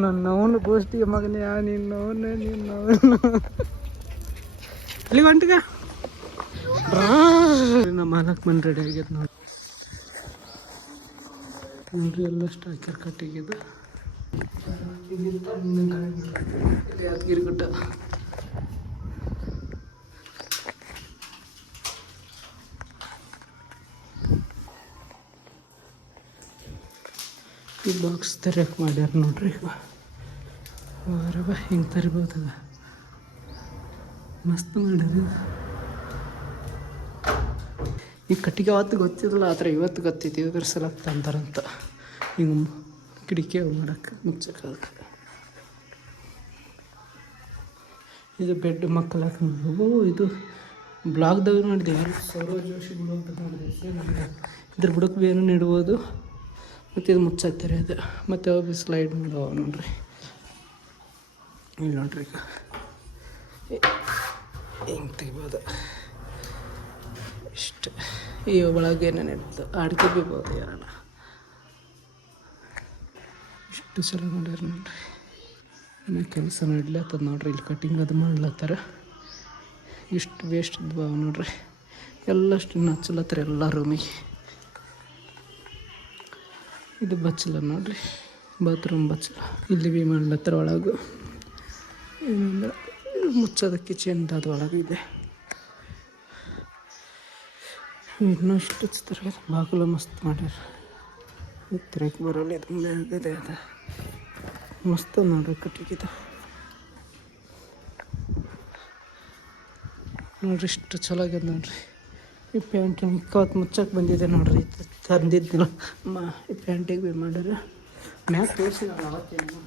ನನ್ನವನು ಗೋಷ್ಠಿಗೆ ಮಗನೇ ನಿನ್ನವನ ಅಲ್ಲಿ ಗಂಟೆಗ ನಮ್ಮ ಮಾಲಕ್ ಮನೆ ರೆಡಿ ಆಗ್ಯದ ನೋಡ್ರಿ ಎಲ್ಲ ಸ್ಟಾಕರ್ ಕಟ್ಟಿಗ್ಯದ ಯಾದಗಿರಿ ಗುಡ್ಡ ಈ ಬಾಕ್ಸ್ ತರಕ್ಕೆ ಮಾಡ್ಯಾರ ನೋಡ್ರಿ ಈಗ ಬಾ ಹಿಂಗೆ ತರಿಬೋದದ ಮಸ್ತ್ ಮಾಡ್ಯಾರ ಈ ಕಟ್ಟಿಗೆ ಅವತ್ತು ಗೊತ್ತಿರಲ್ಲ ಆದರೆ ಇವತ್ತು ಗೊತ್ತೈತಿ ಇದ್ರ ಸಲ ತಂತಾರಂತ ಹಿಂಗೆ ಕಿಡಿಕೆ ಮಾಡಕ್ಕೆ ಮುಚ್ಚಕ್ಕೆ ಅದಕ್ಕೆ ಇದು ಬೆಡ್ ಮಕ್ಕಳಾಕ ಇದು ಬ್ಲಾಗ್ದಾಗ ನೋಡಿದೆ ಸೌರವ್ ಜೋಶಿ ಬಿಡು ಅಂತ ನೋಡಿದೆ ಇದ್ರ ಬುಡಕ್ಕೆ ಭೀ ಏನೂ ಇಡ್ಬೋದು ಮತ್ತು ಇದು ಮುಚ್ಚಾಕ್ತಾರೆ ಅದು ಮತ್ತು ಅವು ಭೀ ಸ್ಲೈಡ್ ಮಾಡವ ನೋಡ್ರಿ ಇಲ್ಲಿ ನೋಡ್ರಿ ಈಗ ಹಿಂಗೆ ತೆಗಿಬೋದು ಇಷ್ಟು ಈ ಒಳಗೆ ಏನೇನು ಇಡ್ತು ಅಡಿಕೆ ಬೀಬೋದು ಯಾರನ್ನ ಇಷ್ಟು ಚಲೋ ಮಾಡ್ಯಾರ ನೋಡ್ರಿ ಇನ್ನೂ ಕೆಲಸ ನಡ್ಲತ್ತದ ನೋಡ್ರಿ ಇಲ್ಲಿ ಕಟಿಂಗ್ ಅದು ಮಾಡ್ಲತ್ತಾರ ಇಷ್ಟು ವೇಸ್ಟ್ ಇದ್ವ ನೋಡ್ರಿ ಎಲ್ಲಷ್ಟು ಇನ್ನು ಹಚ್ಚಲತ್ತಾರ ಎಲ್ಲ ರೂಮಿಗೆ ಇದು ಬಚ್ಚಲ ನೋಡ್ರಿ ಬಾತ್ರೂಮ್ ಬಚ್ಚಲ ಇಲ್ಲಿ ಭೀ ಮಾಡ್ಲತ್ತಾರ ಒಳಗು ಏನಂದ್ರೆ ಮುಚ್ಚೋದ ಕಿಚನ್ ಅದು ಒಳಗಿದೆ ಇನ್ನೂ ಇಷ್ಟು ಹಚ್ತಾರೆ ಬಾಗಿಲು ಮಸ್ತ್ ಮಾಡ್ಯಾರ ತಿರಕ್ಕೆ ಬರಲ್ಲ ಇದು ಮ್ಯಾಗದೆ ಅದ ಮಸ್ತ್ ನೋಡ್ರಿ ಕಟ್ಟಿಗಿದ ನೋಡ್ರಿ ಇಷ್ಟು ಚಲೋ ಆಗ್ಯದ ನೋಡ್ರಿ ಈ ಪ್ಯಾಂಟ್ ಇಕ್ಕವತ್ತು ಮುಚ್ಚಕ್ಕೆ ಬಂದಿದೆ ನೋಡ್ರಿ ಇದು ತಂದಿದ್ದಿಲ್ಲ ಈ ಪ್ಯಾಂಟಿಗೆ ಭೀ ಮಾಡ್ಯಾರ ಮ್ಯಾಗ ತೋರಿಸಿದ ಅವತ್ತೇನು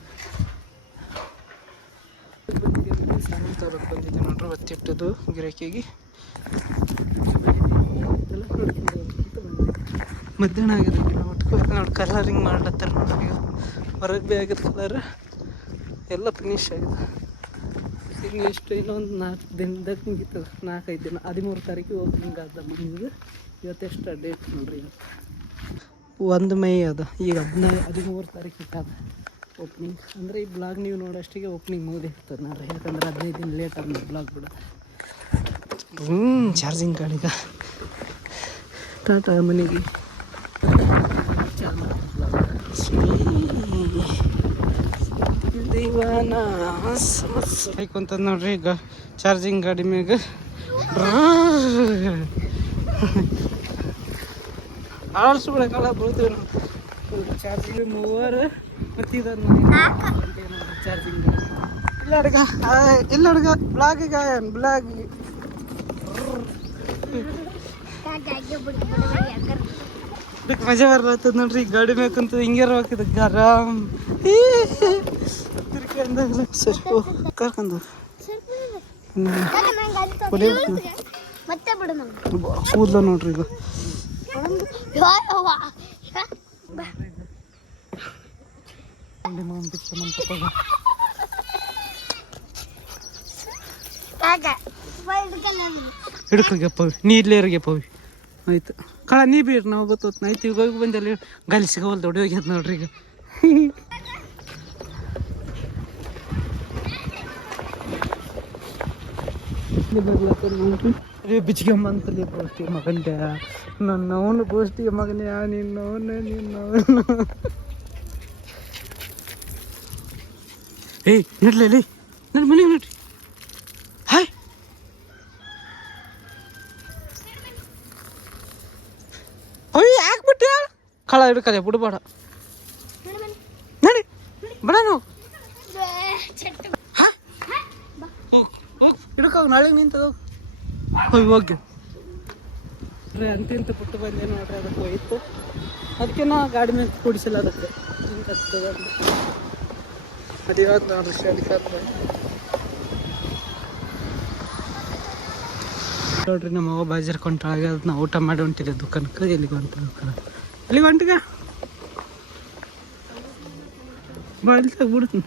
ಸಾಮಾನು ತಗೋಬೇಕು ಬಂದಿದ್ದೆ ನೋಡ್ರಿ ಒತ್ತಿಟ್ಟದು ಗಿರಾಕಿಗೆ ಮಧ್ಯಾಹ್ನ ಆಗಿದೆ ಒಟ್ಕೋಬೇಕು ನೋಡಿ ಕಲರಿಂಗ್ ಮಾಡ್ಲತ್ತಾರ ನೋಡ್ರಿ ಈಗ ಹೊರಗೆ ಭೀ ಆಗ್ಯದ ಕಲರ್ ಎಲ್ಲ ಫಿನಿಶ್ ಆಗಿದೆ ಈಗ ಎಷ್ಟು ಇನ್ನೊಂದು 4 ದಿನದಾಗ ಮುಗಿತದೆ 4-5 ದಿನ 13 ತಾರೀಕಿಗೆ ಓಪನಿಂಗ್ ಆದ ಮುಂದೆ ಇವತ್ತೆಷ್ಟು ಡೇಟ್ ನೋಡ್ರಿ ಇವತ್ತು 1 ಮೇ ಅದ ಈಗ 13 ತಾರೀಕು ಇಟ್ಟದ ಓಪನಿಂಗ್ ಅಂದರೆ ಈ ಬ್ಲಾಗ್ ನೀವು ನೋಡೋಷ್ಟಿಗೆ ಓಪನಿಂಗ್ ಮುಗಿದೇ ಇರ್ತದೆ ನೋಡ್ರಿ ಯಾಕಂದ್ರೆ 15 ದಿನ ಲೇಟ್ ಆದ ಬ್ಲಾಗ್ ಬಿಡ ಚಾರ್ಜಿಂಗ್ ಗಾಡಿಗ ಟಾಟಾ ಮನೆಗೆ ದೀವಾನ ಐಕೊಂತದ ನೋಡ್ರಿ ಈಗ ಚಾರ್ಜಿಂಗ್ ಗಾಡಿ ಮ್ಯಾಗ ಆಳ್ಸ್ಬಿಡಕಲ್ಲ ಬೀಳ್ತೀವಿ ನೋಡಿ ಚಾರ್ಜಿಂಗ್ ಮೂವರ್ ಮತ್ತು ಇದನ್ನು ಚಾರ್ಜಿಂಗ್ ಇಲ್ಲ ಅಡ್ಗ ಬ್ಲಾಗಿಗ ಬ್ಲಾಗಿ ಇದಕ್ಕೆ ಮಜಾ ಬರ್ಲತ್ತದ ನೋಡ್ರಿ ಗಾಡಿ ಮ್ಯಾಗ ಕುಂತದ ಹಿಂಗೆ ಇರ್ಬೇಕಿದ ಗರಾಮ್ ಸರಿ ಕರ್ಕೊಂಡು ಕೂದಲ ನೋಡ್ರಿ ಈಗ ಹಿಡ್ಕೋಗ್ಯಪ್ಪ ನೀ ಇಲ್ಲೇ ಇರಗ್ಯಪ್ಪ ಆಯ್ತು ಕಳ ನೀ ಬೀರ್ ನಾವು ಗೊತ್ತೋತ್ ಆಯ್ತು ಈಗ ಹೋಗಿ ಬಂದಲ್ಲಿ ಗಾಲಿ ಸಿಗೋವಲ್ ದೊಡ್ಡ ಹೋಗ್ಯದ ನೋಡ್ರಿ ಈಗ ಬರ್ಲತ್ತ ಬಿಚ್ಕೊಂಬಂತಲ್ಲಿ ಗೋಷ್ಠಿ ಮಗಂದೆ ನನ್ನವನು ಗೋಷ್ಠಿಗೆ ಮಗನೇ ನಿನ್ನವನ ಏಯ್ ನಡ್ಲಿ ನನ್ನ ಮನೆಗೆ ನೋಡ್ರಿ ಹಾಯ್ ಅಯ್ಯ ಯಾಕೆ ಕಳ ಹಿಡ್ಕದೆ ಬಿಡ್ಬೇಡ ನಡಿ ಬೇಡ ನಾವು ಹಿಡ್ಕೋಗಿ ನಾಳೆಗೆ ನಿಂತದ ಹೋಗಿ ಅಂತಿಂತ ಬಿಟ್ಟು ಬಂದೆ ನೋಡ್ರಿ ಅದಕ್ಕೆ ಹೋಯ್ತು ಅದಕ್ಕೆ ನಾ ಗಾಡಿ ಮೇಲೆ ಕೂಡಿಸಿಲ್ಲ ಅದಕ್ಕೆ ಅದು ಇವಾಗ ನೋಡ್ರಿ ನೋಡ್ರಿ ನಮ್ಮ ಅವ್ವ ಬಾಜಾರ್ ಕೊಂಟಾಗ ಅದನ್ನ ಊಟ ಮಾಡಿ ಹೊಂಟಿದೆ ದುಕಾನಕ್ಕೆ ಎಲ್ಲಿಗೆ ಹೊಂಟ ದುಕಾನ ಅಲ್ಲಿಗೆ ಹೊಂಟಿಗ ಬಾ ಇಲ್ಲಿ ತಗ್ಬಿಡ್ತೀನಿ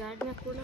ಗಾಡಿನ ಕೂಡ